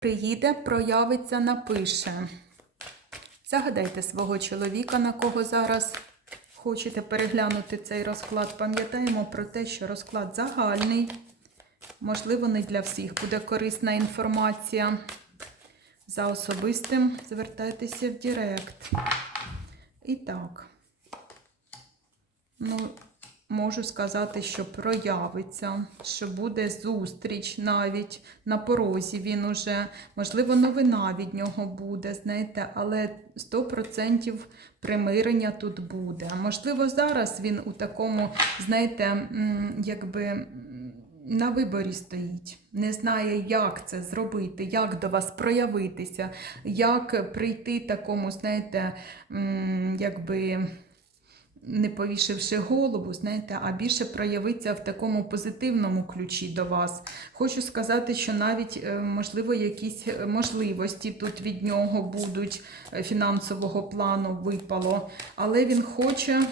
Приїде, проявиться, напише. Загадайте свого чоловіка, на кого зараз хочете переглянути цей розклад. Пам'ятаємо про те, що розклад загальний. Можливо, не для всіх буде корисна інформація. За особистим звертайтеся в Директ. І так. Ну, можу сказати, що проявиться, що буде зустріч навіть на порозі. Він уже, можливо, новина від нього буде, знаєте, але 100% примирення тут буде. Можливо, зараз він у такому, знаєте, якби. На виборі стоїть, не знає, як це зробити, як до вас проявитися, як прийти такому, знаєте, якби не повішивши голову, знаєте, а більше проявиться в такому позитивному ключі до вас. Хочу сказати, що навіть, е, можливо, якісь е, можливості тут від нього будуть е, фінансового плану випало, але він хоче.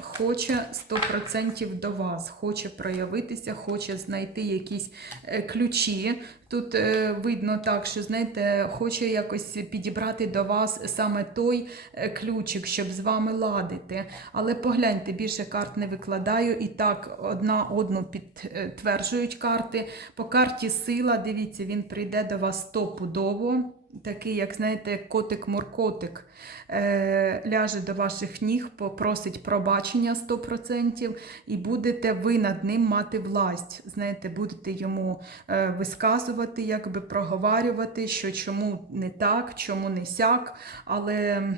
Хоче 100% до вас, хоче проявитися, хоче знайти якісь е, ключі. Тут е, видно так, що знаєте, хоче якось підібрати до вас саме той е, ключик, щоб з вами ладити. Але погляньте, більше карт не викладаю, і так одна одну підтверджують карти. По карті сила, дивіться, він прийде до вас стопудово. Такий, як знаєте, котик-муркотик е, ляже до ваших ніг, попросить пробачення 100%, і будете ви над ним мати власть. Знаєте, будете йому е, висказувати, якби проговарювати, що чому не так, чому не сяк. Але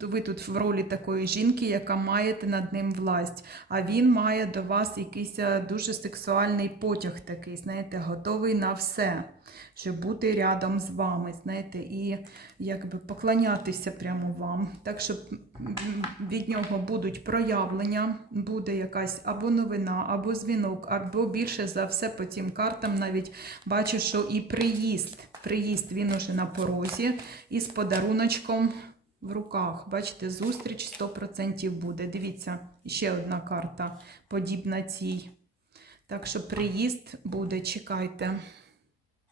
ви тут в ролі такої жінки, яка маєте над ним власть. А він має до вас якийсь е, дуже сексуальний потяг такий, знаєте, готовий на все щоб бути рядом з вами, знаєте, і якби поклонятися прямо вам. Так що від нього будуть проявлення, буде якась або новина, або дзвінок, або більше за все по цим картам навіть бачу, що і приїзд. Приїзд він уже на порозі із подаруночком в руках. Бачите, зустріч 100% буде. Дивіться, ще одна карта, подібна цій. Так що приїзд буде, чекайте.